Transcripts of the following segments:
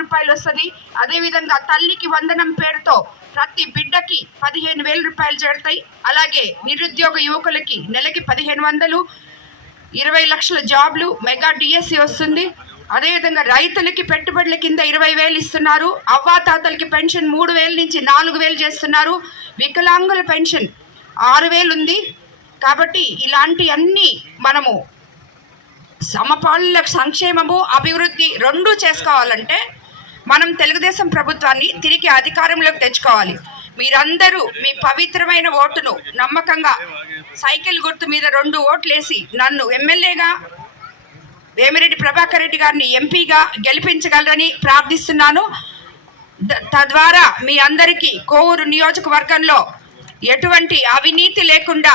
రూపాయలు వస్తుంది. అదేవిధంగా తల్లికి వందనం పేరుతో ప్రతి బిడ్డకి 15,000 రూపాయలు చేరుతాయి. అలాగే నిరుద్యోగ యువకులకి నెలకి 1,500, 20 లక్షల జాబ్లు, మెగా డిఎస్సి వస్తుంది. అదేవిధంగా రైతులకి పెట్టుబడుల కింద 20,000 ఇస్తున్నారు. అవ్వాతాతలకి పెన్షన్ 3,000 నుంచి 4,000 చేస్తున్నారు. వికలాంగుల పెన్షన్ 6,000 ఉంది. కాబట్టి ఇలాంటి అన్ని మనము సమపాళ్ళ సంక్షేమము అభివృద్ధి రెండూ చేసుకోవాలంటే మనం తెలుగుదేశం ప్రభుత్వాన్ని తిరిగి అధికారంలోకి తెచ్చుకోవాలి. మీరందరూ మీ పవిత్రమైన ఓటును నమ్మకంగా సైకిల్ గుర్తు మీద 2 ఓట్లు వేసి నన్ను ఎమ్మెల్యేగా వేమిరెడ్డి ప్రభాకర్ రెడ్డి గారిని ఎంపీగా గెలిపించగలరని ప్రార్థిస్తున్నాను. తద్వారా మీ అందరికీ కోవూరు నియోజకవర్గంలో ఎటువంటి అవినీతి లేకుండా,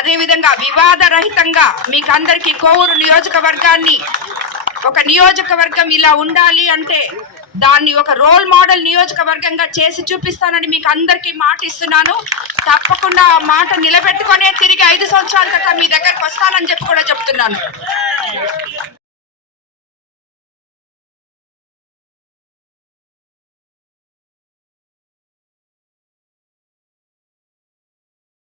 అదేవిధంగా వివాదరహితంగా మీకు అందరికీ కోవూరు నియోజకవర్గాన్ని ఒక నియోజకవర్గం ఇలా ఉండాలి అంటే దాన్ని ఒక రోల్ మోడల్ నియోజకవర్గంగా చేసి చూపిస్తానని మీకు అందరికీ మాట ఇస్తున్నాను. తప్పకుండా ఆ మాట నిలబెట్టుకునే తిరిగి 5 సంవత్సరాల తర్వాత మీ దగ్గరకు వస్తానని చెప్పి కూడా చెప్తున్నాను.